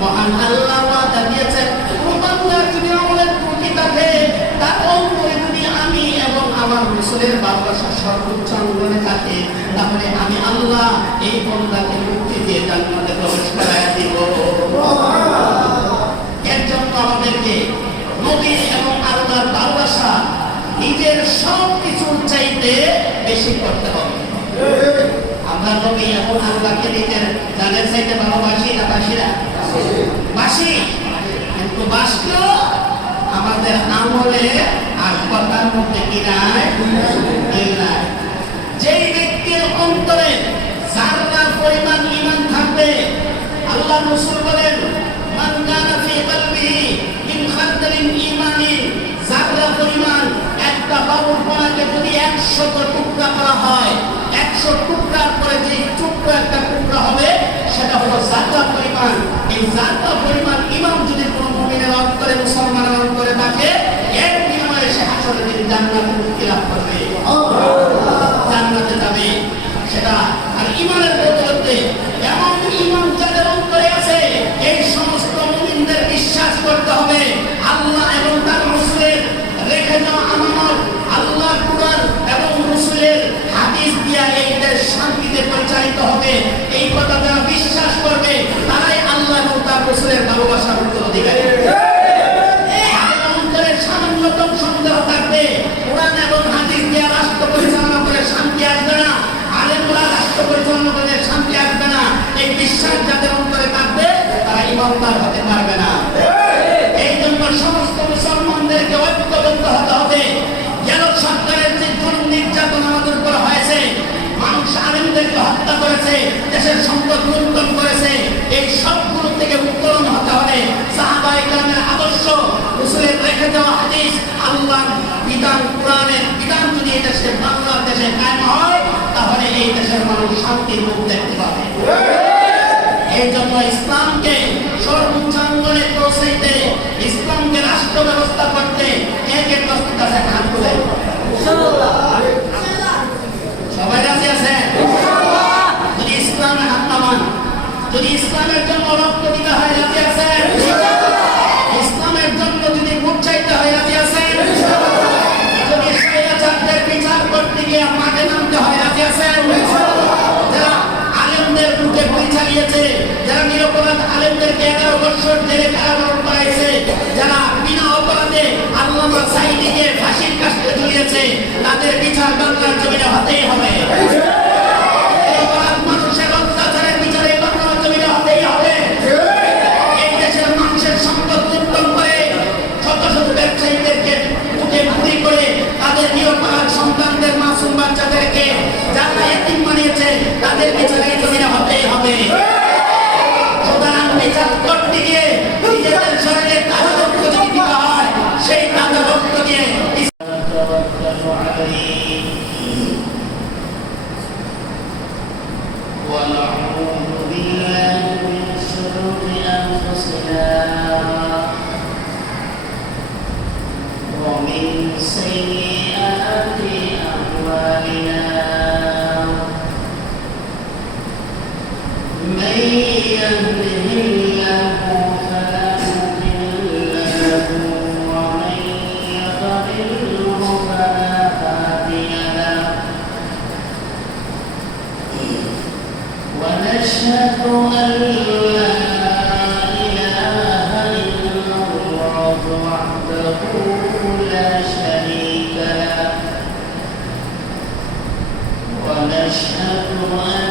মহান আল্লাহ ওয়াদা দিয়েছেন, কোন বান্দার যদি আমলের ত্রুটি থাকে তার অন্তরে যদি আমি এবং আমার রাসূলের ভালোবাসা সর্বোচ্চ অঙ্গনে থাকে, তাহলে আমি আল্লাহ এই বান্দাকে মুক্তি দিয়ে জান্নাতে প্রবেশ করায়া দিব। এর জন্য আমাদেরকে নবী এবং আল্লাহর ভালোবাসা নিজের সব কিছুর চাইতে বেশি করতে হবে। আমরা নবী এবং আল্লাহকে নিজের জানের চাইতে ভালোবাসি না বাসি না? বাসি, কিন্তু বাসলেও আমাদের আমলে আর কথার মধ্যে কি নাই? যেই ব্যক্তির অন্তরে যারা পরিমাণ ঈমান থাকবে, আল্লাহ রাসূল বলেন, মান কানা ফি কলবিহি মিন খারদালিন ঈমানিন, যারা পরিমাণ একটা বাবুর কোনাকে যদি 100 টুকরা করা হয়, 100 টুকরার পরে যে ছোট্ট একটা টুকরা হবে সেটা হলো যারা পরিমাণ। এই যারা পরিমাণ ঈমান যদি কোনো মুমিনের অন্তরে, মুসলমানের অন্তরে থাকে, এর বিনিময়ে সে হাসরের দিন জান্নাতে মুক্তি লাভ করবে, জান্নাতে যাবে। সেটা আর ঈমানের বদৌলতে, এমন ঈমান যাদের অন্তরে আছে, এই সমস্ত মুমিনদের বিশ্বাস করতে হবে আল্লাহ এবং তার রাসূলের রেখে যাওয়া আমানত, আল্লাহ কুরআন এবং রাসূলের হাদিস দিয়া এই দেশ শান্তিতে পরিচালিত হবে। এই কথা যারা বিশ্বাস করবে তারাই আল্লাহ এবং তার রাসূলের ভালোবাসার অধিকারী। অন্তরে সামান্যতম সন্দেহ থাকবে, কুরআন এবং হাদিস দিয়া রাষ্ট্র পরিচালনা করে শান্তি আসবে না, আলেমরা রাষ্ট্র পরিচালনা করে শান্তি আসবে না, এই বিশ্বাস যাদের অন্তরে থাকবে তারা ঈমানদার হতে পারবে না। এই জন্য সমস্ত মুসলমানদেরকে ঐক্যবদ্ধ হতে হবে। কেন সরকারের যে জুলুম নির্যাতন আমাদের উপর হয়েছে, মানুষ আলেমদেরকে হত্যা করেছে, দেশের সম্পদ লুণ্ঠন করেছে, এই সবগুলো থেকে উত্তরণ হতে হবে। সাহাবায়ে কেরামের আদর্শ, রাসূলের রেখে যাওয়া হাদিস, আল্লাহর বিধান, কোরআনের বিধান যদি এই দেশে, বাংলাদেশে কায়েম হয়, তাহলে এই দেশের মানুষ শান্তির মুখ দেখতে পাবে। এই জন্য ইসলামকে সর্বোচ্চ অঙ্গনে পৌঁছাইতে, ইসলামকে রাষ্ট্র ব্যবস্থা করতে কে কে প্রস্তুত আছে? হাত তোলেন। সবাই রাজি আছে? যদি ইসলামের হাত নামান, যদি ইসলামের জন্য রক্ত দিতে হয়, রাজি আছে? ইসলামের জন্য যদি মুখ চাইতে হয়, রাজি আছে? যদি স্বৈরাচারদের বিচার করতে গিয়ে মাঠে নামতে হয়, রাজি আছে? যারা আলেমদের বুকে গুলি চালিয়েছে, যারা নিরপরাধ আলেমদেরকে 11 বছর জেলে কারাবরণ করাইছে, যারা বিনা অপরাধে আল্লামা সাঈদীকে ফাঁসির কাস্টে ঝুলিয়েছে, তাদের বিচার বাংলার জমিনে হতেই হবে। মানুষের অত্যাচারের বিচারে বাংলার জমিনে হতেই হবে। এই দেশের মানুষের সম্পদ লুণ্ঠন করে, শত শত ব্যবসায়ীদেরকে উঠে ঘুরি করে, তাদের নিরপরাধ সন্তানদের, মাসুম বাচ্চাদেরকে যারা এতিম বানিয়েছে, তাদের বিচারে এই জমিনে হতেই হবে। সুতরাং বিচার করতে গিয়ে নিজেদের শরীরে তাজা রক্ত যদি দিতে হয়, সেই তাজা রক্ত দিয়ে ونعوذ بالله من شرور أنفسنا ومن سيئات أعمالنا من يهده الله فلا مضل له ومن يضلله فلا هادي له ونشهد أن لا إله إلا الله وحده لا شريك له ونشهد أن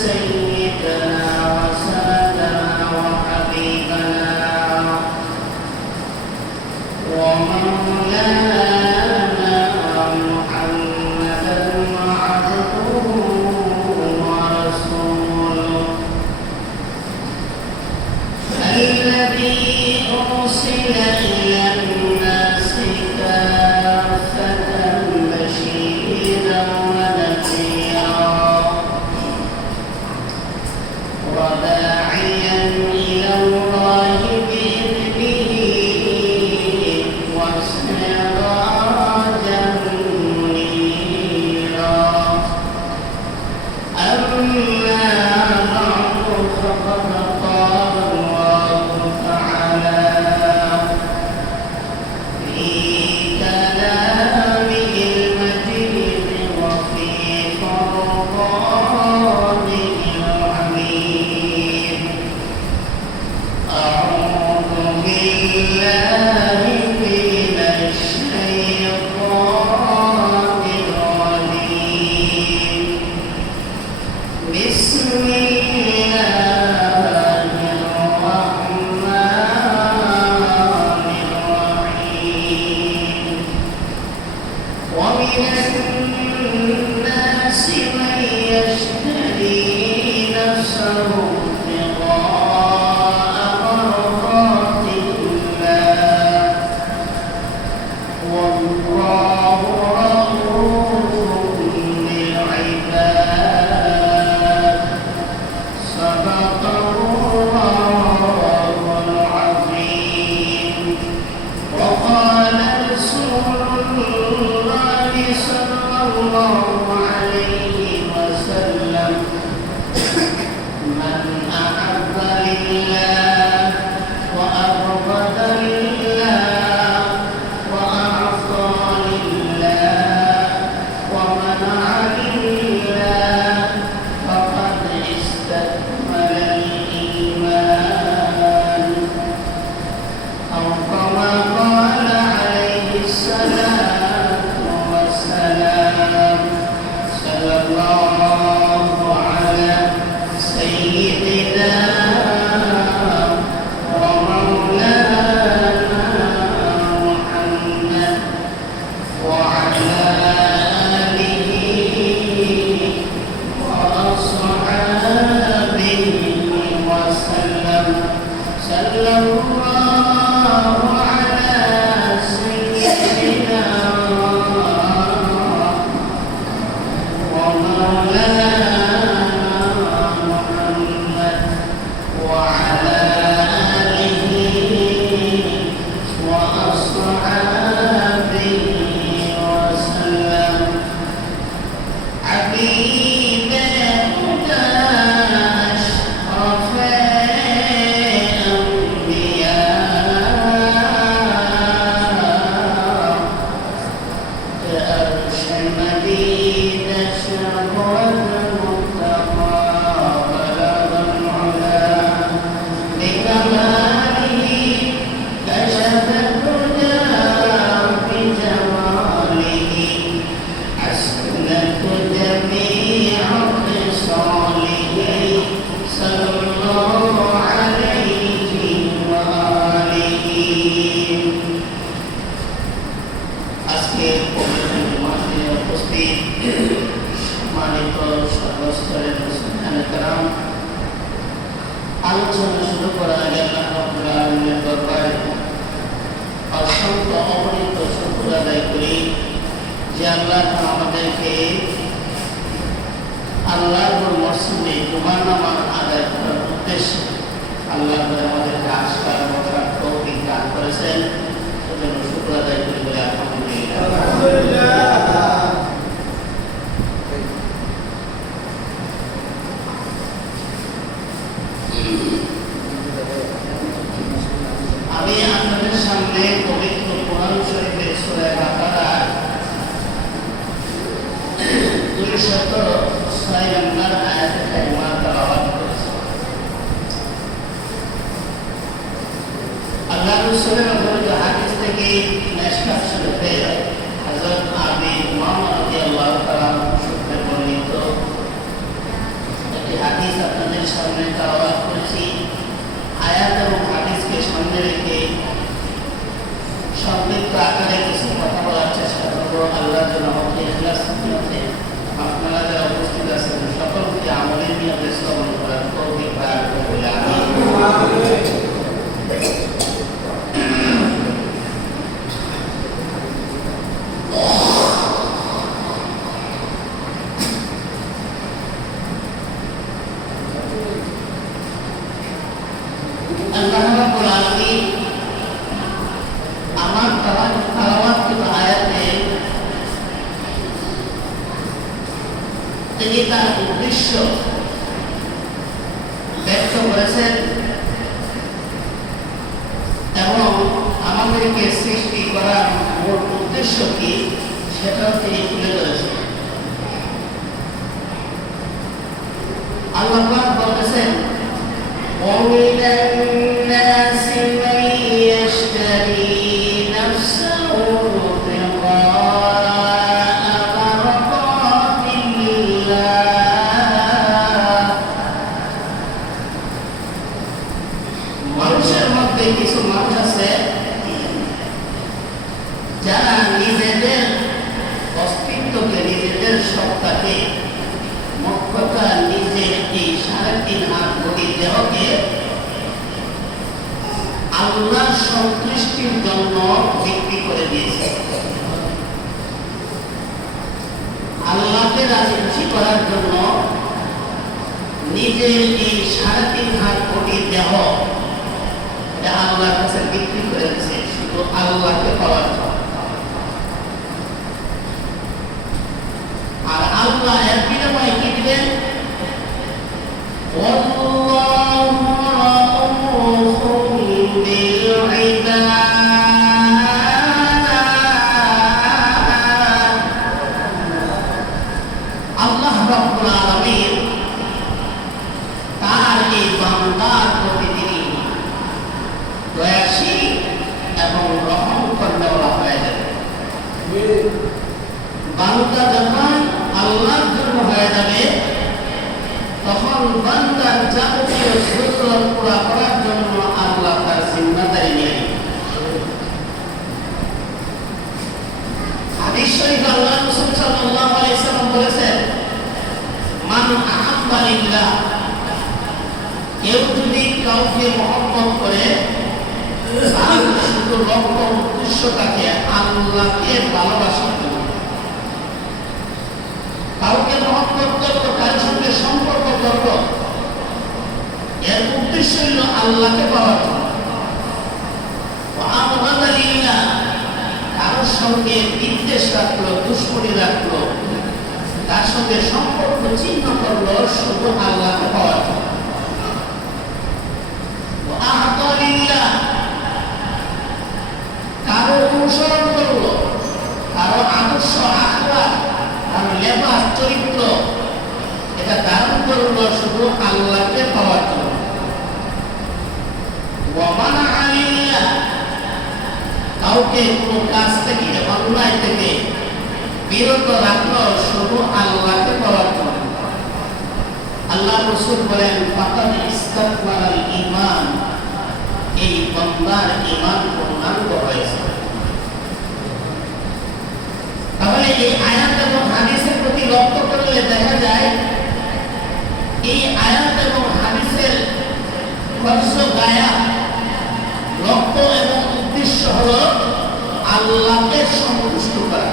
سيدنا وسندنا وحبيبنا ومولانا محمدا عبده ورسوله الذي أرسل إلى الناس كافة بشيرا ونذيرا وداعيا إلى الله بإذنه وسراجا منيرا أما بعد فقد قال الله আলোচনা শুরু করার আগে আল্লাহ রাব্বুল আলামিনের দরবারে অসংখ্য অগণিত শুকর আদায় করি যে আল্লাহ আমাদেরকে আল্লাহর মসজিদে জুমার নামাজ আদায় করার উদ্দেশ্যে আল্লাহ আমাদেরকে আশকার বসার তৌফিক দান করেছেন। সেজন্য শুকর আদায় করি বলে আলহামদুলিল্লাহ। আমি আপনাদের সামনে পবিত্র কোরআন শরীফের সূরা বাকারা 206 নম্বর আয়াতে কারিমা তেলাওয়াত করেছি। আল্লাহ রাসূলের বর্ণিত হাদিস থেকে মিশকাত শরীফে হযরত আবি উমামা রাদিয়াল্লাহু তাআলা সূত্রে বর্ণিত একটি হাদিস আপনাদের সামনে তেলাওয়াত করেছি। আয়াত এবং হাদিসকে সামনে রেখে সংক্ষিপ্ত আকারে কিছু কথা বলার চেষ্টা করবো। আল্লাহ যেন আমাকে ইখলাস নিয়তে আপনারা যারা উপস্থিত আছেন সকলকে আমলের নিয়তে শ্রবণ করার তৌফিক দান করুন। আমিন। আল্লাহ রাব্বুল আলামিন আমার তেলাওয়াতকৃত আয়াতে তিনি তার উদ্দেশ্য ব্যক্ত করেছেন এবং আমাদেরকে সৃষ্টি করার মূল উদ্দেশ্য কি সেটাও তিনি তুলে ধরেছেন। আল্লাহ পাক বলেছেন ومن الناس من يشتري نفسه ابتغاء مرضات الله মানুষের মধ্যে কিছু মানুষ আছে যারা নিজেদের অস্তিত্বকে নিজেদের সত্তাকে মুখ্যতা নিজের এই 3.5 হাত গতির দেহকে আল্লাহর সন্তুষ্টির জন্য বিক্রি করে দিয়েছে। আল্লাহকে রাজি খুশি করার জন্য নিজের এই 3.5 হাত গতির দেহ আল্লাহর কাছে বিক্রি করে দিয়েছে শুধু আল্লাহকে পাওয়ার জন্য। আর আল্লাহ এর বিনিময়ে কি দিবেন? আল্লাহ রাব্বুল আলামিন তার এই বান্দার প্রতি তিনি দয়াশীল এবং রহম করনেওয়ালা হয়ে যাবে। বান্দা যখন আল্লাহর জন্য হয়ে যাবে তখন বান্দার যাবতীয় জরুরত পুরা করার জন্য আল্লাহ তার জিম্মাদারি নিয়ে নেবেন। হাদিস শরীফে আল্লাহ রাসূল সাল্লাল্লাহু আলাইহি ওয়াসাল্লাম বলেছেন মান আহাব্বা লিল্লাহ, কেউ যদি কাউকে মহব্বত করে লক্ষ্য উদ্দেশ্যটাকে আল্লাহকে ভালোবাসা, কাউকে মহব্বত করতো, তার সঙ্গে সম্পর্ক করতো, এর উদ্দেশ্য হল আল্লাহকে পাওয়ার জন্য। কারোর সঙ্গে বিদ্বেষ রাখলো, দুশ্মনী রাখলো, তার সঙ্গে সম্পর্ক চিহ্ন করলো শুধু আল্লাহকে পাওয়ার জন্য। কারো অনুসরণ করলো, কারো আদর্শ আখলাক, কারো লেবাস চরিত্র এটা ধারণ করলো শুধু আল্লাহকে পাওয়ার জন্য। কাউকে কোনো কাজ থেকে, অন্যায় থেকে বিরত রাখলো শুধু আল্লাহকে পাওয়ার জন্য। আল্লাহ রাসূল বলেন, ফাকাদ ইস্তাকবালাল ঈমান, এই বান্দার ঈমান পূর্ণাঙ্গ হয়েছে। তাহলে এই আয়াত এবং হাদিসের প্রতি লক্ষ্য করলে দেখা যায় এই আয়াত এবং হাদিসের লক্ষ্য এবং উদ্দেশ্য হল আল্লাহকে সন্তুষ্ট করা।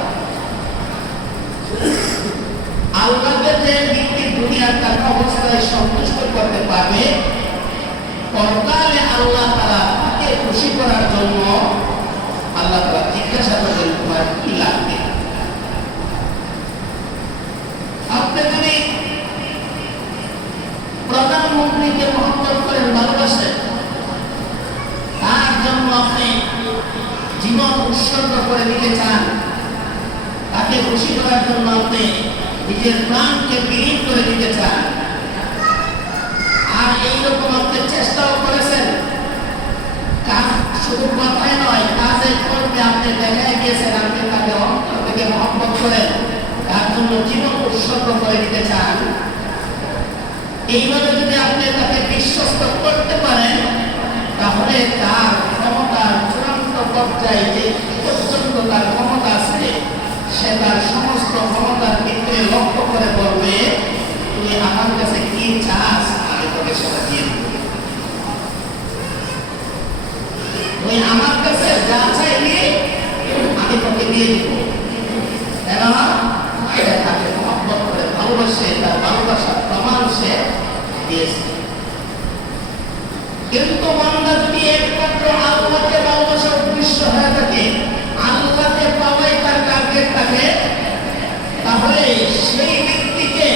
আল্লাহকে যে ব্যক্তি দুনিয়ার টাকা অবস্থায় সন্তুষ্ট করতে পারবে, পরকালে আল্লাহ তাআলা তাকে খুশি করার জন্য আল্লাহ তাআলা জিজ্ঞাসা করবেন, তোমার কি লাগবে? আপনি যদি প্রধানমন্ত্রীকে মহব্বত করেন, ভালোবাসেন, তার জন্য আপনি জীবন উৎসর্গ করে দিতে চান, তাকে খুশি করার জন্য আপনি নিজের প্রাণকে বিলীন করে দিতে চান, আর এইরকম আপনি চেষ্টাও করেছেন, শুধু কথায় নয় কাজে করতে আপনি দেখা গিয়েছেন আপনি তাকে অন্তর থেকে মহব্বত করেন, তার জন্য জীবন উৎসর্গ করে দিতে চান, এইভাবে যদি আপনি তাকে বিশ্বস্ত করতে পারেন, তাহলে তার ক্ষমতার চূড়ান্ত পর্যায়ে যে পর্যন্ত তার ক্ষমতা আছে, সে তার সমস্ত ক্ষমতার ক্ষেত্রে লক্ষ্য করে বলবে, তুই আমার কাছে কি চাস, আমি তোকে সেটা দিয়ে দেব। তুই আমার কাছে যা চাইবি আমি তোকে দিয়ে দিব। কেননা তাকে মহব্বত করে ভালোবাসে, তার ভালোবাসার প্রমাণ সে দিয়েছে। কিন্তু বান্দা যদি একমাত্র আল্লাহকে ভালোবাসার উদ্দেশ্য হয়ে থাকে, আল্লাহকে পাওয়াই তার টার্গেট থাকে, তাহলে সেই ব্যক্তিকে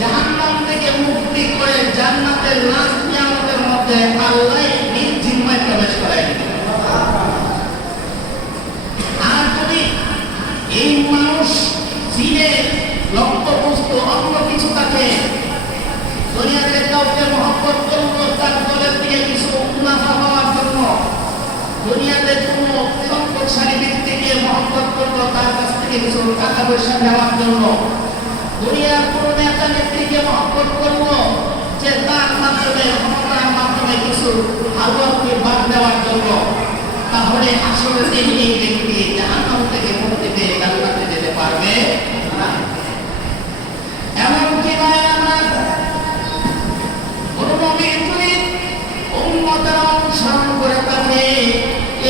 জাহান্নাম থেকে মুক্তি করে জান্নাতের নাজ নিয়ামতের মধ্যে আল্লাহ নিজ জিম্মায় প্রবেশ করায় দিবেন। আর যদি এই মানুষ জিনে লক্ষ্যবস্তু অন্য কিছু থাকে, দুনিয়াতে কাউকে মহব্বত করলো তার দলের থেকে কিছু মুনাফা পাওয়ার জন্য, দুনিয়াতে কোনো সম্পদশালী ব্যক্তিকে মহব্বত করলো তার কাছ থেকে কিছু টাকা পয়সা নেওয়ার জন্য, দুনিয়ার কোনো নেতা নেত্রীকে মহব্বত করলো যে তার মাধ্যমে, ক্ষমতার মাধ্যমে কিছু আলোকে ভাগ দেওয়ার জন্য, তাহলে আসলে এই ব্যক্তি জাহান্নাম থেকে মুক্তি পেয়ে জান্নাতে যেতে পারবে না। এমনকি আমার অনুসরণ করে থাকে,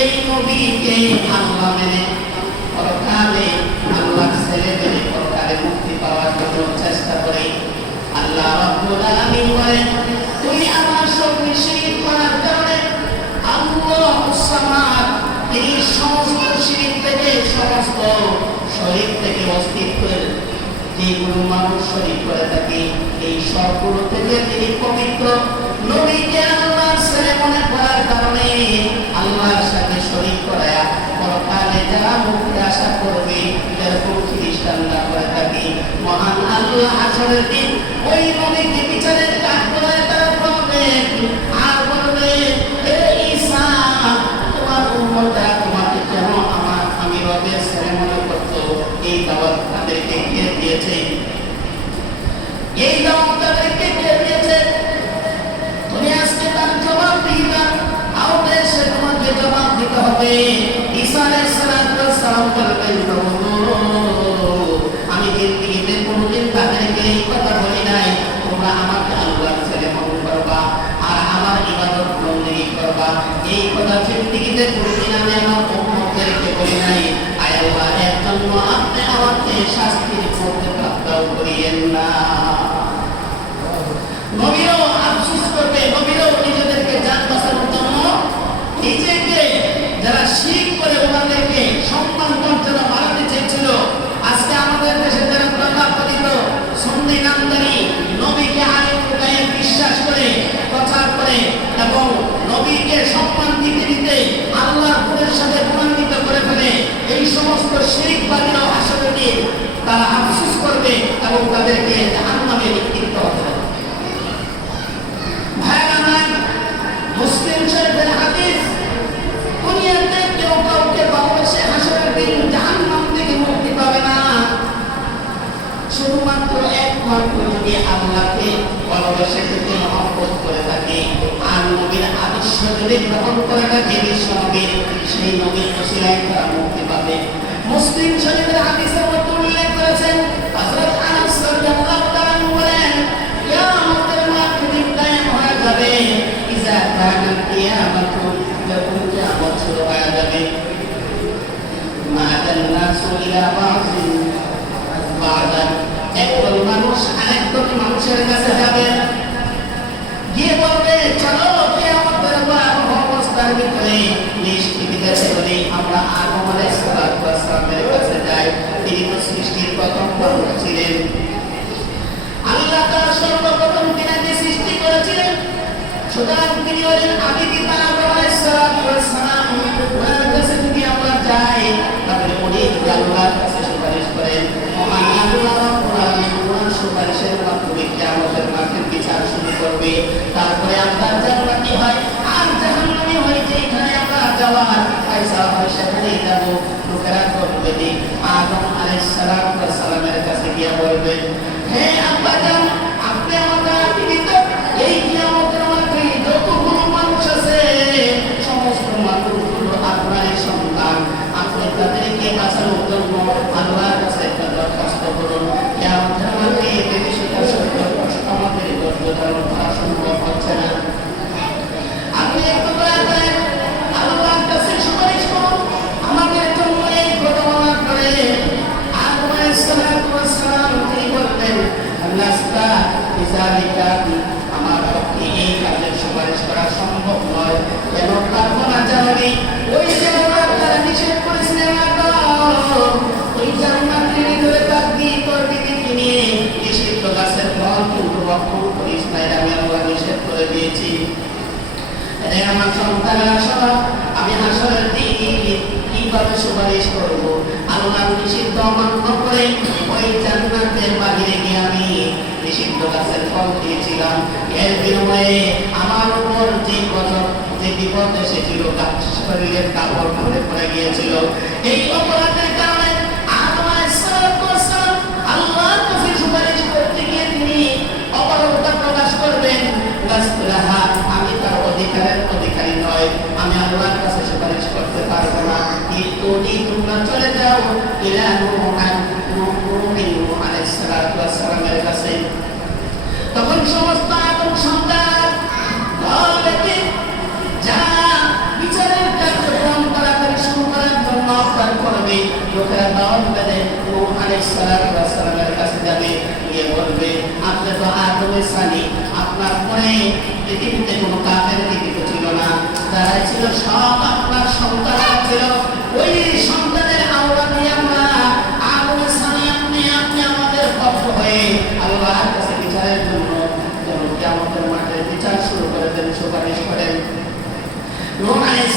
এই নবীকে আল্লাহ মেনে পরকালে আল্লাহ ছেড়ে মেনে পরকালে মুক্তি পাওয়ার জন্য চেষ্টা করে, আল্লাহ রাব্বুল আলামিন বলেন, তুমি আমার সঙ্গে শিরক করার কারণে আল্লাহুস সামাদ, এই সমস্ত শিরক থেকে, সমস্ত শরীর থেকে, অস্তিত্বের যেগুলো মানুষ শরীর করে থাকে, এই সবগুলো থেকে তিনি পবিত্র। নবীকে আল্লাহর ছেলে মনে করার কারণে আল্লাহর সাথে শরীক করায়া পরকালে যারা মুক্তি আশা করবে, এরকম খ্রিস্টানরা করে থাকে, মহান আল্লাহ হাসরের দিন ওই নবীকে বিচারের কাঠ করায় তারা বলবে আর বলবে, হে ঈসা, তোমার উম্মতরা তোমাকে কেন আমি রবের ছেলে মনে করতো? এই দাওয়াত তাদেরকে কে দিয়েছে? এই দাওয়াত তাদেরকে কে দিয়েছে? তুমি আজকে তার জবাব দিবা, আওতে সে তোমাকে জবাব দিতে হবে। ঈসা আলাইহিস সালাম বলবেন, আমি জিন্দেগিতে কোনোদিন তাদেরকে এই কথা বলি নাই, তোমরা আমাকে আল্লাহর ছেলে মনে করবা আর আমার ইবাদত বন্দেগী করবা। এই কথা জিন্দেগিতে কোনোদিন আমি আমার শাস্তির মধ্যে কাপ্তাও করিয়েন না। নবীও আফসোস করবে, নবীও নিজেদেরকে জান বাঁচানোর জন্য নিজেকে যারা শিখ করে ওনাদেরকে সম্মান মর্যাদা বাড়াতে চেয়েছিল, আজকে আমাদের দেশে যারা প্রভাবিত সুন্নি নামদারি নবীকে আলেম গায়ে বিশ্বাস করে প্রচার করে এবং নবীকে সম্মান দিতে দিতে আল্লাহর গুণের সাথে গুণান্বিত করে ফেলে, এই সমস্ত শিরকবাদীরা আসলে তারা আফসোস করবে এবং তাদেরকে জাহান্নামে নিক্ষিপ্ত হবে। মুসলিম শরীফের হাদিস, দুনিয়াতে কেউ কাউকে ভালোবেসে হাসরের দিন জাহান্নাম থেকে মুক্তি পাবে না, শুধুমাত্র একমাত্র যদি আল্লাহকে ভালোবেসে থেকে মহব্বত করে থাকে আর নবীর আদর্শ যদি গ্রহণ করে থাকে বিশ্ব নবীর, সেই নবীর ওসিলায় তারা মুক্তি পাবে। মুসলিম শরীফের হাদিসের মধ্যে উল্লেখ করেছেন হযরত আনাস রাদিয়াল্লাহু তাআলা বলেন, কিয়ামতের মাঠ দিন কায়েম হয়ে যাবে, ইজা কানাত কিয়ামাতু, যখন কিয়ামত শুরু হয়ে যাবে, মা'আদান নাসু ইলা বা'দিন বা'দান, একদল মানুষ আরেকদল মানুষের কাছে যাবে, গিয়ে বলবে চলো কিয়ামতের ভয়াবহ অবস্থার ভিতরে নিষ্কৃতিতে চলে আমরা আদম আলাইহিস সালামের কাছে যাই। তিনি তো সৃষ্টির প্রথম মানুষ ছিলেন, আল্লাহ তাআলা সর্বপ্রথম তিনাকে সৃষ্টি করেছিলেন, সুতরাং তিনি হলেন আদি পিতা আদম আলাইহিস সালাম। ওনার কাছে যদি আমরা যাই তাহলে উনি আল্লাহর কাছে সুপারিশ করেন, মহান আল্লাহ রাব্বুল আলামিন ওনার সুপারিশের মাধ্যমে কিয়ামতের মাঠে বিচার শুরু করবে। তারপরে আমরা জান্নাতি হয় আর জাহান্নামী হয়, যেখানে আমরা যাওয়ার পয়সা হয় সেখানেই যাব। লোকেরা বলবে যে আদম আলাইহিস সালামের কাছে গিয়ে বলবেন, হে আব্বাজান, আপনি আমাদের জীবিত এই কিয়ামতের মাঠে যতগুলো মানুষ আছে সমস্ত মানুষগুলো আপনার সন্তান, আপনি তাদেরকে বাঁচানোর জন্য আল্লাহর কাছে একটা দরখাস্ত করুন। কিয়ামতের মাঠে বিভীষিকার সত্য কষ্ট আমাদের ধৈর্য ধারণ করা সম্ভব হচ্ছে না, আপনি একটু দয়া করে আল্লাহর কাছে সুপারিশ করুন আমাদের জন্য এই ঘটনা করে। আদম আলাইহিস সালাম তিনি বললেন, নাস্তা বিজালিকা, আমার পক্ষে এই কাজের সুপারিশ করা সম্ভব নয়। কেন? কারণ জানি ওই জান্নাত তারা নিষেধ করেছিলেন, ওই জান্নাতের ভিতরে তাকবি করবি তিনি নিষিদ্ধ গাছের ফল কিন্তু ভক্ষণ করিস না, আমি আল্লাহ নিষেধ করে দিয়েছি। এটাই আমার সন্তান, আসলে আমি হাসরের দিন কিভাবে সুপারিশ করব? আল্লাহর নিষিদ্ধ অমান্য করে ওই জান্নাতের বাহিরে গিয়ে আমি নিষিদ্ধ গাছের ফল দিয়েছিলাম, এর বিনিময়ে আমার উপর যে গজব যে বিপদ এসেছিল, শরীরের কাপড় খুলে পড়ে গিয়েছিল, এই অপরাধের কারণে আদম আলাইহিস সালাম আল্লাহর কাছে সুপারিশ করতে গিয়ে তিনি অপারগতা প্রকাশ করবেন। আমি তার অধিকারী নয়, আমি আল্লাহর কাছে সুপারিশ করতে পারবো না, কিন্তু তোমরা চলে যাও ইলা নূহ আলাইহিস সালামের কাছে। তখন সমস্ত আদম সন্তান দলকে যারা বিচারের কার্যক্রম তাড়াতাড়ি শুরু করার জন্য আহ্বান করবে, লোকেরা দল বেঁধে নূহ আলাইহিস সালামের কাছে যাবে, গিয়ে বলবে আপনি তো আদমের সানি, আপনার পরে পৃথিবীতে কোনো কাফের জীবিত ছিল না, যারা ছিল সব আপনার সন্তানরা ছিল, ওই সন্তানের আওলা নিয়ে আমরা আদমের সানি আপনি আমাদের পক্ষ হয়ে আল্লাহর কাছে বিচারের জন্য কিয়ামতের মাঠে বিচার শুরু করে দেন, সুপারিশ করেন। নূহ আলাইহিস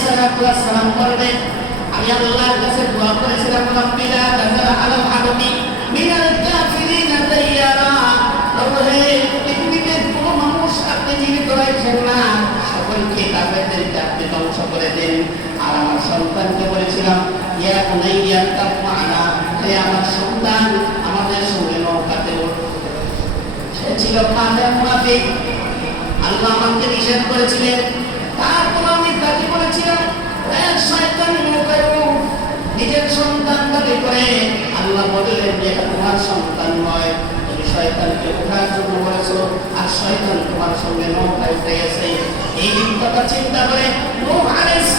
সালাম বলবেন, আমি আল্লাহর কাছে দোয়া করেছিলাম, রাব্বিনা তাযার আলাল আদমি মিনাল কাফিরিনা দাইয়ারা, হে পৃথিবীতে কোনো মানুষ আপনি জীবিত রাখেন না, সকলকে কাফেরদেরকে আপনি ধ্বংস করে দেন। আর আমার সন্তানকে বলেছিলাম, ইয়া বুনাইয়া ইরকাব মা'না, হে আমার সন্তান আমাদের সঙ্গে নৌকাতে ওঠ। সে ছিল কাফের মুনাফিক, আল্লাহ আমাকে নিষেধ করেছিলেন, তারপর আমি তাকে বলেছিলাম শয়তান নৌকায় উঠ, নিজের সন্তান দাবি করে। আল্লাহ বললেন যে এটা তোমার সন্তান নয়, তুমি শয়তানকে ওঠার জন্য বলেছো, আর শয়তান তোমার সঙ্গে নৌকায় উঠে গেছে। এই কথা চিন্তা করে নূহ আলাইহিস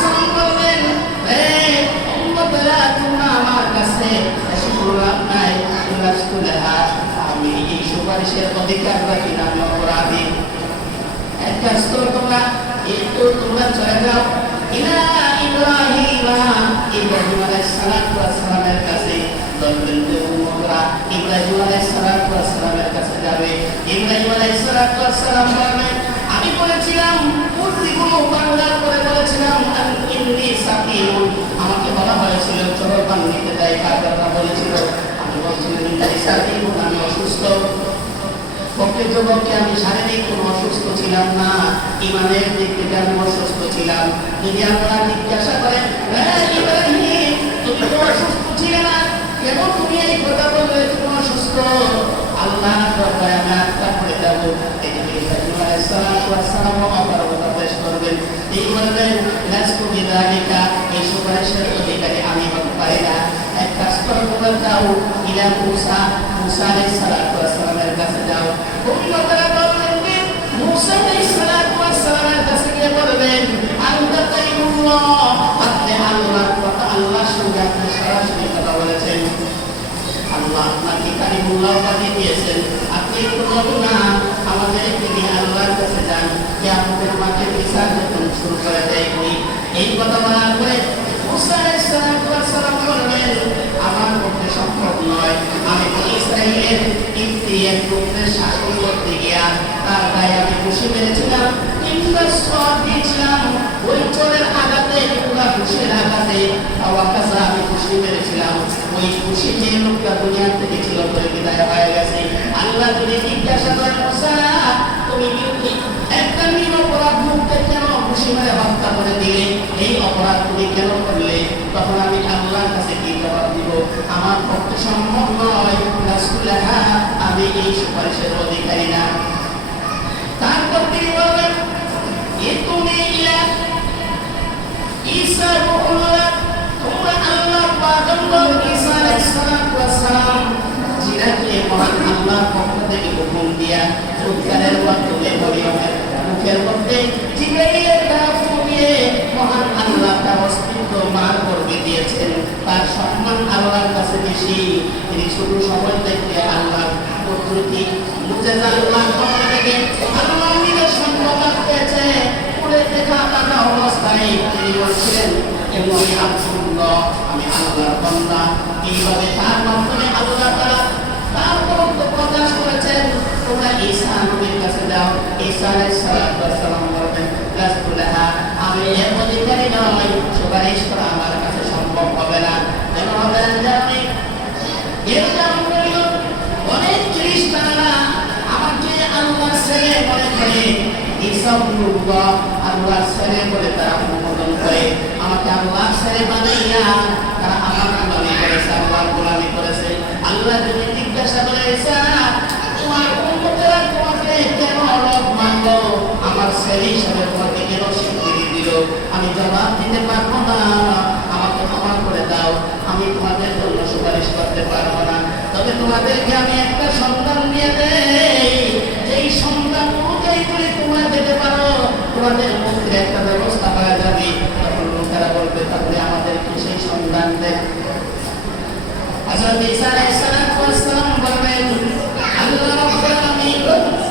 সালাম বললেন, হে উম্মতেরা, তোমরা আমার কাছে এসে বলুন সুপারিশের অধিকার রাখি না, আমি অপরাধী। এক কাজ করো তোমরা, একটু তোমরা চলে যাও ইলা ইব্রাহিম আলাইহিস সালাতু ওয়াস সালামের কাছে। বলবেন যে তোমরা ইব্রাহিম আলাইহিস সালাতু ওয়াস সালামের কাছে যাবে। ইব্রাহিম আলাইহিস সালাতু ওয়াস সালাম বলবেন, আমি বলেছিলাম মূর্তিগুলো বাংলার করে বলেছিলাম ইন্নী সাকিমুন, আমাকে বলা হয়েছিল চলো বাংলাতে যাই, কারটা বলেছিল আমি বলছিলাম ইন্নী সাকিমুন, আমি অসুস্থ। পক্ষে আমি শারীরিক কোনো অসুস্থ ছিলাম না, ইমানের দিক থেকে আমি অসুস্থ ছিলাম। যদি আপনারা জিজ্ঞাসা করেন ইব্রাহিম তুমি তো অসুস্থ ছিলে না, কেন তুমি এই কথা বললে তুমি অসুস্থ? আল্লাহ দরবারে আমি আত্মা করে যাবো। ইব্রাহিম আলাইহিস সালাম অপারগতা পেশ করবেন, এই বলবেন লাস্তু বিযালিকা, এই সুপারিশের অধিকারী আমি হতে পারি না। এক কাজ করো তোমরা যাও ইলা মুসা আলাইহিস সালামের কাছে যাও। উম্মতরা বললেন যে মুসা আলাইহিস সালামের কাছে গিয়ে বলবেন আনতা কালিমুল্লাহ, আপনি আল্লাহর কথা, আল্লাহর সঙ্গে আপনি সরাসরি কথা বলেছেন। আল্লাহ আপনাকে কালিমুল্লাহ বানিয়ে দিয়েছেন, আপনি একটু বলুন না আমাদেরকে নিয়ে আল্লাহর কাছে যান, যে আমাদের মাকে বিচার যখন শুরু করে দেয়। এই কথা বলার পরে মুসা আলাইহিস সালাম বললেন আমার পক্ষে সম্ভব নয়, আমি ইসরাইলের কিন্তু এক লোকের শাসন করতে গিয়া তার গায়ে আমি ঘুষি মেরেছিলাম, কিংবা সব দিয়েছিলাম, ওই চোরের আঘাতে কিংবা ঘুষের আঘাতে আওয়াকাজা আমি ঘুষি মেরেছিলাম, ওই ঘুষি যে লোকটা দুনিয়া থেকে ছিল করে বিদায় হয়ে গেছে। আল্লাহ যদি জিজ্ঞাসা করেন মুসা তুমি কি একটা নিরপরাধ মুখকে কেন ঘুষি মেরে হত্যা করে দিলে, এই অপরাধ তুমি কেন করলে? তখন আমি আল্লাহর কাছে কি জবাব দিব? আমার পক্ষে সম্ভব নয় রাসূলুল্লাহ, আমি এই সুপারিশের অধিকারী না। তারপর তিনি বললেন তুমি ইলা ঈসা রূহুল্লাহ, তোমরা আল্লাহর পয়গম্বর ঈসা আলাইহিস সালাম যিনাকে মহান আল্লাহর পক্ষ থেকে হুকুম দিয়া উদ্ধারের মাধ্যমে মরিয়মের মুখের মধ্যে জিবরাইলের দ্বারা ফুঁকিয়ে মহান আল্লাহ তার অস্তিত্ব মান করবে দিয়েছেন। তার সম্মান আল্লাহর কাছে বেশি। তিনি শুধু সময় দেখে আল্লাহর কুদরতি মুজিজা আল্লাহর পক্ষ থেকে আল্লাহ নিদর্শন প্রকাশ পেয়েছে। পুরে দেখা তার অবস্থায় তিনি বলছিলেন এমনি আল্লাহ, আমি আল্লাহর বান্দা। এইভাবে তার মাধ্যমে আল্লাহ তাআলা তার বক্তব্য প্রকাশ করেছেন। তোমরা ঈসা নবীর কাছে যাও। ঈসা আলাইহিস সালাম বলবেন রাসূলুল্লাহ, আমি এর অধিকারী নই, সুপারিশ করা আমার কাছে সম্ভব হবে না। কেন হবে না জানি? এর কারণ হল অনেক খ্রিস্টানরা আমাকে আল্লাহর ছেলে মনে করে, ঈসা আল্লাহ আল্লাহর ছেলে বলে তারা অনুমোদন করে। আমাকে আল্লাহর ছেলে বানাইয়া তারা আমার গোলামি করেছে, আল্লাহর গোলামি করেছে। আল্লাহ যদি জিজ্ঞাসা করে ঈসা তোমার উম্মতেরা তোমাকে কেন রব মানলো, আমার ছেলে হিসাবে তোমাকে কেন স্বীকৃতি দিল, আমি জবাব দিতে পারবো না। আমাকে ক্ষমা করে দাও, আমি তোমাদের জন্য সুপারিশ করতে পারবো না। তবে তোমাদেরকে আমি একটা সন্তান দিয়ে দেই, যেই সন্তান অনুযায়ী করে তোমরা যেতে পারো, তোমাদের মধ্যে একটা ব্যবস্থা করা যাবে। তখন লোকেরা বলবে তাহলে আমাদেরকে সেই সন্তান দেন। হযরত ঈসা আলাইহিস সালাম বলবেন আল্লাহ রাব্বুল আলামিন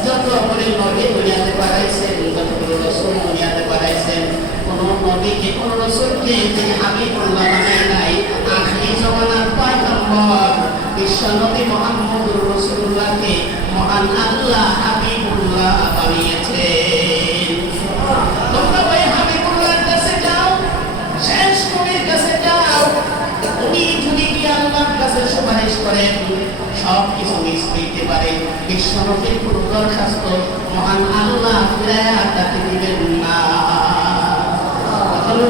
যতগুলো নবী দুনিয়াতে পাঠাইছেন, যতগুলো রাসূল দুনিয়াতে পাঠাইছেন, কোন নবীকে কোন রাসূলকে তিনি হাবিবুল্লাহ বানায় নাই। আখির জামানার পয়গম্বর বিশ্ব নবী মুহাম্মদুর রাসূলুল্লাহকে মহান আল্লাহ হাবিবুল্লাহ বানিয়েছেন। তোমরা ওই হাবিবুল্লাহর কাছে যাও, শেষ নবীর কাছে যাও। উনি যদি কি আল্লাহর কাছে সুপারিশ করেন সব কিছু মিস হইতে পারে। বিশ্ব নবীর কোন দরখাস্ত মহান আল্লাহ ফিরায়া তাকে দিবেন না।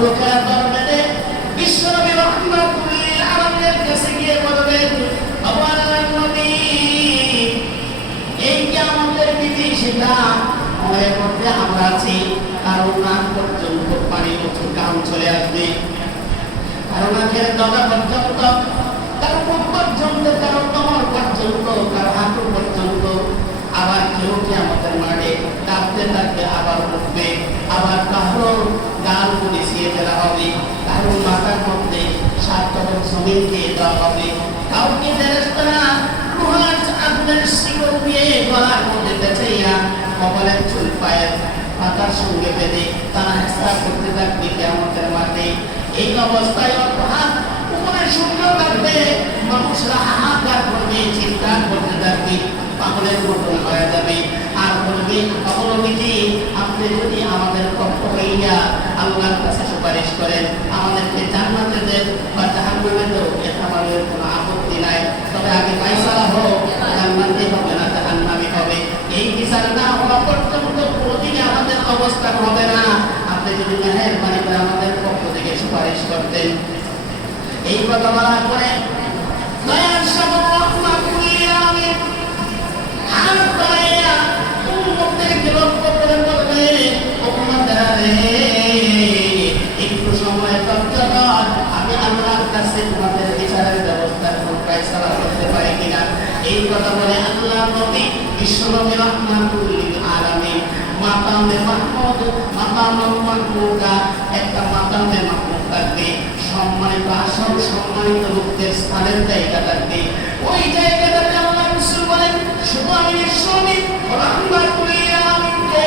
লোকেরা দরবারে বিশ্ব নবী রাহমাতুল লিল আলামিনের কাছে গিয়ে বলবেন আল্লাহর নবী, এই যে আমাদের বিধি সেটা মনের মধ্যে আমরা আছি, কারো নাক পর্যন্ত পানি মুখে কাম চলে আসবে, কারো নাকের ডগা পর্যন্ত, কারো মুখ পর্যন্ত, কারো কোমর পর্যন্ত, কারো হাঁটু পর্যন্ত। আবার কেউ কি আমাদের মাঠে কাঁপতে থাকবে, আবার উঠবে, আবার কারো গাল গুলিয়ে ফেলা হবে, কারো মাথার মধ্যে 7 টন জমিন দিয়ে দেওয়া হবে, কাউকে ফেরেশতারা লোহার আগুন আপনাদের শিকল দিয়ে গলার মধ্যে পেঁচাইয়া কপালের চুল পায়ের পাতার সঙ্গে বেঁধে তারা হেসা করতে থাকবে কিয়ামতের মাঠে। এই অবস্থায় অর্থাৎ উপরে সূর্য থাকবে, মানুষরা হাহাকার করবে, চিৎকার করতে থাকবে, পাগলের মতন হয়ে যাবে আর বলবে, অবলম্বিতি আপনি যদি আমাদের পক্ষ হইয়া আল্লাহর কাছে সুপারিশ করেন, আমাদেরকে জান্নাতে দেন বা জাহান্নামে দেন, এটা আমাদের কোনো আপত্তি নাই, তবে আগে ফায়সালা হোক, জান্নাতে হবে না জাহান্নামে হবে। এই বিচার না হওয়া পর্যন্ত কোনোদিকে আমাদের অবস্থান হবে না। আপনি যদি মেহেরবানি করে আমাদের পক্ষ থেকে সুপারিশ করতেন। এই কথা বলার পরে দয়ার সাগর রহমাতুল্লিল আলামিন হাত বাড়াইয়া উম্মতদেরকে লক্ষ্য করে বলবে, উম্মতেরা রে, একটু সময় ধৈর্য ধর, আমি আল্লাহর কাছে তোমাদের বিচারের ব্যবস্থার ফায়সালা করতে পারি কিনা। এই কথা বলে আল্লাহ নবী বিশ্বনবী রহমাতুল্লিল আলামিন মাকামে মাহমুদ, মাকামে মাহমুদা, একটা মাকামে মাহমুদ থাকবে, সম্মানিত আসন, সম্মানিত লোকদের স্থানের জায়গা থাকবে। ওই জায়গাটাতে আল্লাহ রাসূল বলেন, শুধু আমি বিশ্বনবী রহমাতুল্লিল আলামিনকে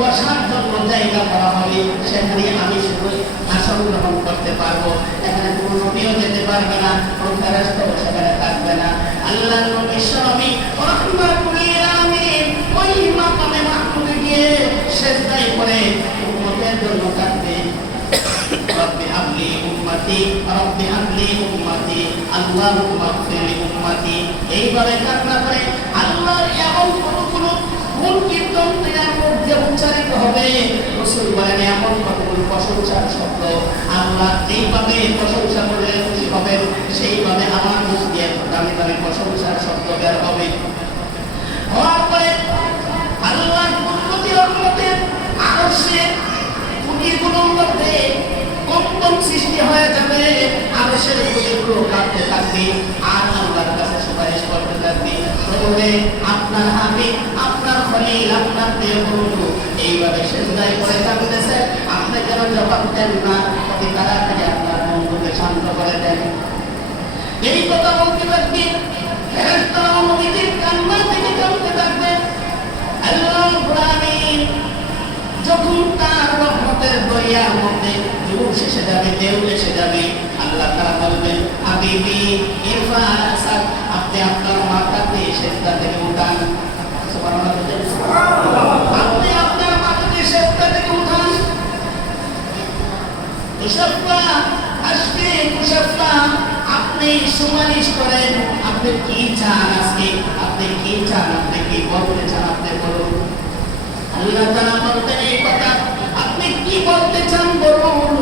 বসার জন্য জায়গা করা হবে, সেখানে আমি শুধু আসন গ্রহণ করতে পারবো, এখানে কোনো নবীও যেতে পারবে না, কোনো ফেরেশতাও সেখানে থাকবে না। আল্লাহ বিশ্বনবী রহমাতুল্লিল আলামিন ওই মাকামে মাহমুদে গিয়ে সিজদায় পড়ে উম্মতের জন্য কাঁদবে, রব্বি হাবলি উম্মতি, রব্বি হাবলি উম্মতি, আল্লাহুম্মা ইগফিরলি উম্মতি। এইভাবে কান্না করে আল্লাহর এমন কতগুলো গুণ কীর্তন তার মধ্যে উচ্চারিত হবে। রাসূল বলেন, এমন কতগুলো প্রশংসার শব্দ আল্লাহ যেইভাবে প্রশংসা করে খুশি হবেন, সেইভাবে আমার মুখ দিয়ে দামি দামি প্রশংসার শব্দ বের হবে। হওয়ার পরে আল্লাহর কুদরতি রহমতের আরশে কুটিগুলোর মধ্যে কম্পন সৃষ্টি হয়ে যাবে, আরশের কুটিগুলো কাঁপতে থাকবে আর আল্লাহর কাছে সুপারিশ করতে থাকবে, প্রভুরে আপনার হাবিব, আপনার খলিল, আপনার প্রিয় বন্ধু এইভাবে সিজদায় পড়ে কাঁদতেছে, আপনি কেন জবাব দেন না, অতি তাড়াতাড়ি আপনার বন্ধুকে শান্ত করে দেন। এই কথা বলতে থাকবে, ফেরেশতারা নবীজির কান্না থেকে কাঁদতে থাকবে। আল্লাহ রাব্বুল আলামিন যখন তার রহমতের দরিয়ার মধ্যে জোশ এসে যাবে, ঢেউ এসে যাবে, আল্লাহ তাআলা বলবেন, হাবিবি ইরফা রাসাক, আপনি আপনার মাথাতে সিজদা থেকে উঠান। সুবহানাল্লাহ, আপনি আপনার মাথাতে সিজদা থেকে উঠান। মুশাফফা আজকে মুশাফফা, আপনি সুপারিশ করেন, আপনি কি চান আজকে, আপনি কি চান, আপনি কি বলতে চান, আপনি বলুন। আল্লাহ তাআলা বলতেন এই কথা, আপনি কি বলতে চান বলুন,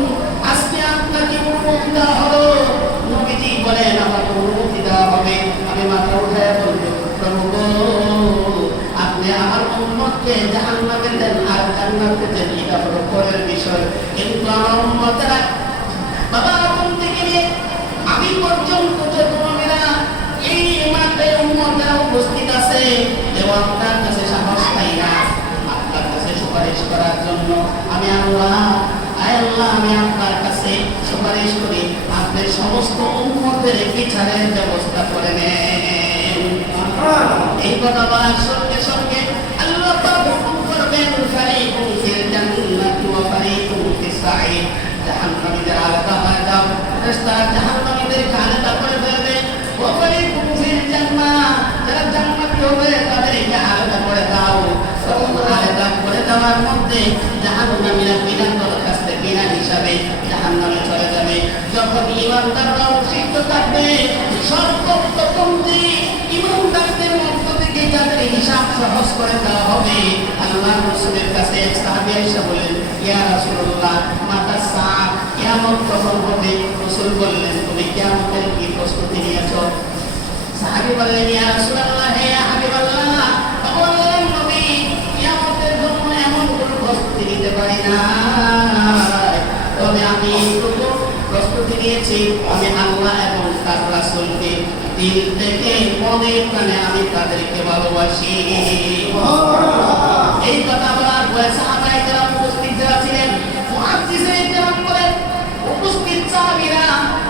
আজকে আপনাকে অনুমতি দেওয়া হলো। নবীজি বলেন, আমার অনুমতি দেওয়া হবে। আমি মাথা উঠায় বলবো, প্রভু গো, আপনি আমার উম্মতকে জাহান্নামে দেন আর জান্নাতে দেন, এটা হলো পরের বিষয়, কিন্তু আমার উম্মতেরা বাবা আপন থেকে নিয়ে আমি পর্যন্ত যত নবীরা এই মাঠে উম্মতেরা উপস্থিত আছে, কেউ আপনার কাছে সাহস পাই না আপনার কাছে সুপারিশ করার জন্য। আমি আল্লাহ, আয় আল্লাহ, আমি আপনার কাছে সুপারিশ করি, আপনি সমস্ত উম্মতের বিচারের ব্যবস্থা করে নেন। এই কথা বলার সঙ্গে সঙ্গে আল্লাহ পাক হুকুম করবেন, ফারিকুন ফিল জান্নাতি ওয়া ফারিকুন ফিস সাঈদ, জাহান্নামীদের আলাদা হয়ে দাও, ফেরেশতারা জাহান্নামীদেরকে আলাদা করে ফেলবে। ওয়া ফারিকুন ফিল জান্নাহ, যারা জান্নাতি হবে তাদেরকে আলাদা করে দাও। আলাদা করে দেওয়ার মধ্যে জাহান্নামীরা বিনা দরখাস্তে বিনা হিসাবে জাহান্নামে চলে যাবে। যখন ঈমানদাররা উত্থিত থাকবে, সর্বপ্রথম যে ঈমানদারদের মধ্য থেকে যাদের হিসাব সহজ করে দেওয়া হবে, আল্লাহর রাসূলের কাছে সাহাবী এসে বলেন, ইয়া রাসূলুল্লাহ, মাতা সাআত, কিয়ামত কখন হবে? রাসূল বললেন, তুমি কিয়ামতের কি প্রস্তুতি নিয়েছো? সাহাবী বললেন, ইয়া রাসূলুল্লাহ, হে হাবিবাল্লাহ, বললেন নবী, কিয়ামতের জন্য এমন কোনো প্রস্তুতি নিতে পারি না, তবে আমি একটু প্রস্তুতি নিয়েছি। আমি আল্লাহ এবং তার রাসূলকে দিল থেকে মনের প্রাণে আমি তাদেরকে ভালোবাসি। এই কথা বলার পরে সাহাবায়ে কেরাম উপস্থিত যারা ছিলেন, মুহাদ্দিসে কেরাম বলেন, উপস্থিত সাহাবীরা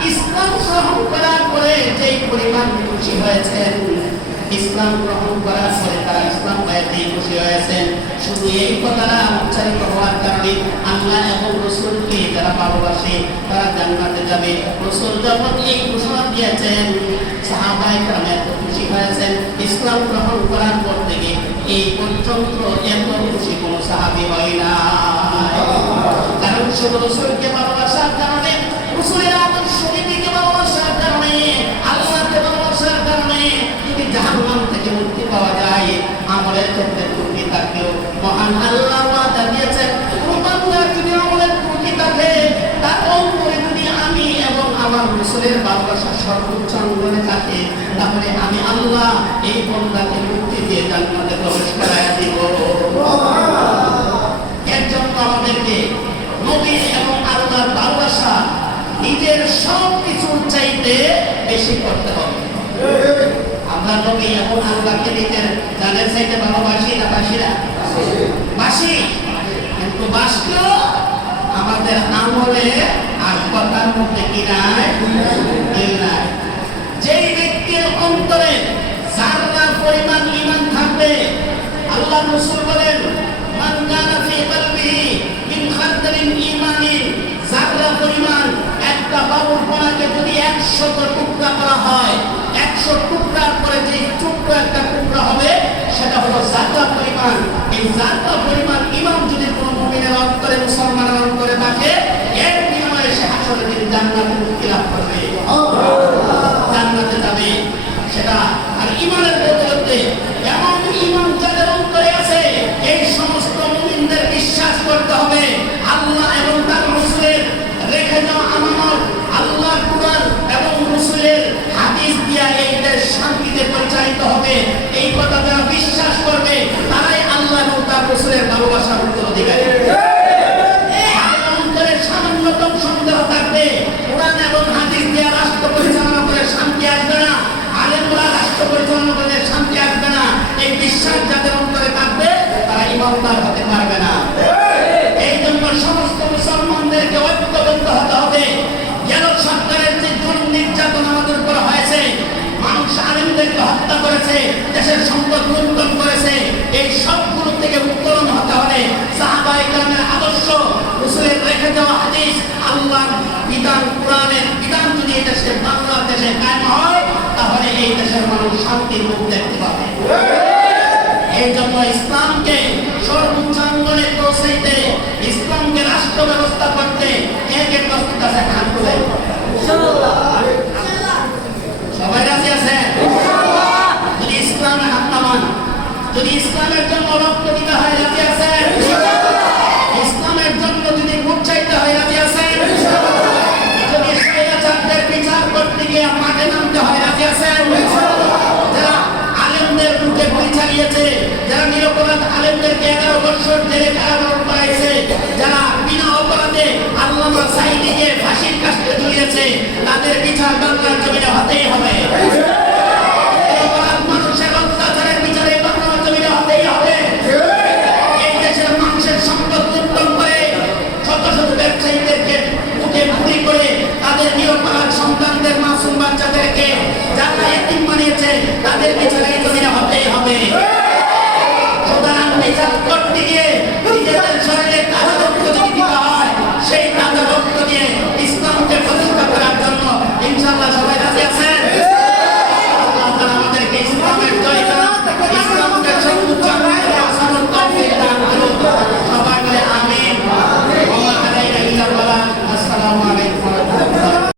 ইসলাম গ্রহণ করার পরে যেই পরিমাণ খুশি হয়েছেন, ইসলাম গ্রহণ করার পরে তারা ইসলাম পাইতে খুশি হয়েছেন। শুধু এই কথাটা উচ্চারিত হওয়ার কারণে আল্লাহ এবং রাসূলকে যারা ভালোবাসে তারা জান্নাতে যাবে। রাসূল যখন এই ঘোষণা দিয়েছেন সাহাবায়ে কেরাম এত খুশি হয়েছেন। ইসলাম গ্রহণ করার পর থেকে এই পর্যন্ত এত খুশি কোনো সাহাবী হয় না। কারণ শুধু রাসূলকে ভালোবাসার কারণে, রাসূলের আদর্শ নীতিকে ভালোবাসার কারণে, আল্লাহকে ভালোবাসার কারণে যদি জাহান্নাম থেকে মুক্তি পাওয়া যায়, আমলের ক্ষেত্রে ত্রুটি থাকলেও মহান আল্লাহ ওয়াদা দিয়েছেন কোন বান্দার যদি আমলের ত্রুটি থাকে তার অন্তরে যদি আমি এবং আমার রাসূলের ভালোবাসা সর্বোচ্চ অঙ্গনে থাকে, তাহলে আমি আল্লাহ এই বান্দাকে মুক্তি দিয়ে জান্নাতে প্রবেশ করায় দিব। এর জন্য আমাদেরকে নবী এবং আল্লাহর ভালোবাসা নিজের সব কিছুর চাইতে বেশি করতে হবে। আমরা নবী এবং আল্লাহকে নিজের জানের চাইতে ভালোবাসি না বাসি না? বাসি, কিন্তু বাসলেও আমাদের আমলে আর কথার মধ্যে কি নাই? মিল নাই। যেই ব্যক্তির অন্তরে যারা পরিমাণ ঈমান থাকবে, আল্লাহ রাসূল বলেন মান কানা ফি কলবিহি মিন খারদালিন ঈমানিন, যারা পরিমাণ একটা বাবুর কণাকে যদি 100 টুকরা করা হয়, 100 টুকরার পরে যে ছোট্ট একটা টুকরা হবে সেটা হলো যারা পরিমাণ। এই যারা পরিমাণ ঈমান যদি কোনো মুমিনের অন্তরে, মুসলমানের অন্তরে থাকে, এর বিনিময়ে সে হাসরের দিন জান্নাতে মুক্তি লাভ করবে, জান্নাতে যাবে। সেটা আর ঈমানের বদৌলতে এমন ঈমান যাদের অন্তরে আছে, এই সমস্ত মুমিনদের বিশ্বাস করতে হবে আল্লাহ এবং তার রাসূলের রেখে যাওয়া আমানত, আল্লাহর কুরআন এবং রাসূলের হাদিস দিয়া এই দেশ শান্তিতে পরিচালিত হবে। এই কথা যারা বিশ্বাস করবে তারাই আল্লাহ এবং তার রাসূলের ভালোবাসার উত্তরাধিকারী। অন্তরের সামান্যতম সন্দেহ থাকবে, কুরআন এবং হাদিস দিয়া রাষ্ট্র পরিচালনা করে শান্তি আসবে না, আলেমরা রাষ্ট্র পরিচালনা করে শান্তি আসবে না। এই বিশ্বাস যাদের অন্তরে থাকবে তারা ইমানদার হতে পারবে না। এই জন্য সমস্ত মুসলমানদেরকে ঐক্যবদ্ধ হতে হবে। যেন সরকারের যে জুলুম নির্যাতন আমাদের উপর হয়েছে, মানুষ আলেমদেরকে হত্যা করেছে, দেশের সম্পদ লুণ্ঠন করেছে, এই সবগুলো থেকে উত্তরণ হতে হলে সাহাবায়ে কেরামের আদর্শ, রাসূলের রেখে যাওয়া হাদিস, আল্লাহর বিধান, কোরআনের বিধান যদি এই দেশে, বাংলাদেশে কায়েম হয়, তাহলে এই দেশের মানুষ শান্তির মুখ দেখতে পাবে। এই জন্য ইসলামকে সর্বোচ্চ অঙ্গনে পৌঁছাইতে, ইসলামকে রাষ্ট্র ব্যবস্থা করতে একে প্রস্তুত আছে হাত তুলে। সবাই রাজি আছে? যদি ইসলামে হাত নামান, যদি ইসলামের জন্য রক্ত দিতে হয় রাজি আছে? ইসলামের জন্য যদি মুখ চাইতে হয় রাজি আছে? যদি স্বৈরাচারদের বিচার করতে গিয়ে মাঠে নামতে হয় রাজি আছে? যারা আলেমদের বুকে গুলি চালিয়েছে, যারা নিরপরাধ আলেমদেরকে 11 বছর জেলে কারাবরণ করাইছে, যারা বিনা অপরাধে আল্লামা সাঈদীকে ফাঁসির কাস্টে ঝুলিয়েছে, তাদের বিচার বাংলার জমিনে হতেই হবে।